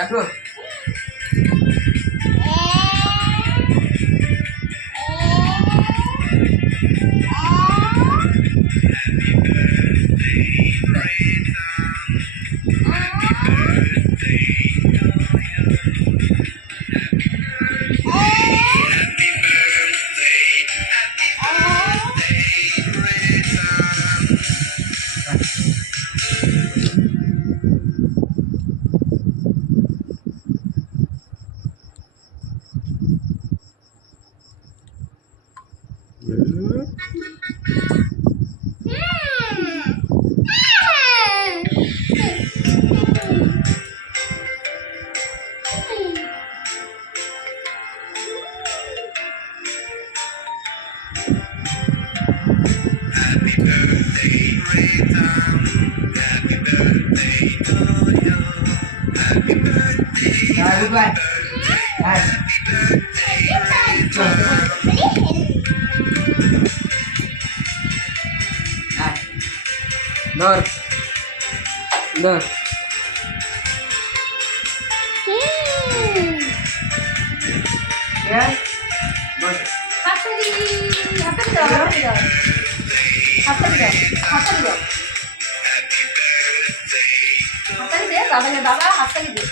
কাটো। ধর ধর দাদা হাততালি দে,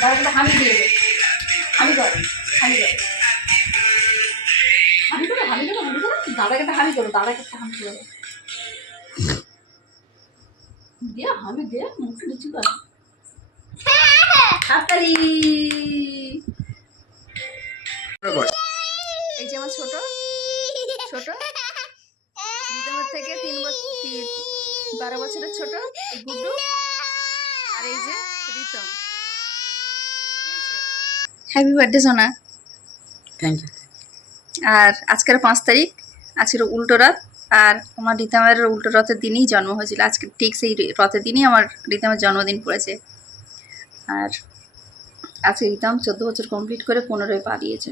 দাদাকে হামি দিয়ে দে, হামি কর, হামি কর, হামি করো, হামি করো, হামি করো, দাদাকে একটা হামি করো, দাদাকে একটা হামি করো, দিয়ে হামি দে, মুখে নিচু কর, হাততালি। এই যে আমার ছোট ছোট দিদার থেকে 12 বছরের ছোট এই গুড্ডু, আর এই যে রিতম। হ্যাপি বার্থডে সোনা। Thank you. আর আজকের 5 তারিখ, আজকের উল্টো রথ, আর আমার রিতমের উল্টো রথের দিনই জন্ম হয়েছিল। আজকে ঠিক সেই রথের দিনই আমার রিতমের জন্মদিন পড়েছে। আর আজকে রিতম 14 বছর কমপ্লিট করে 15-এ পা দিয়েছে।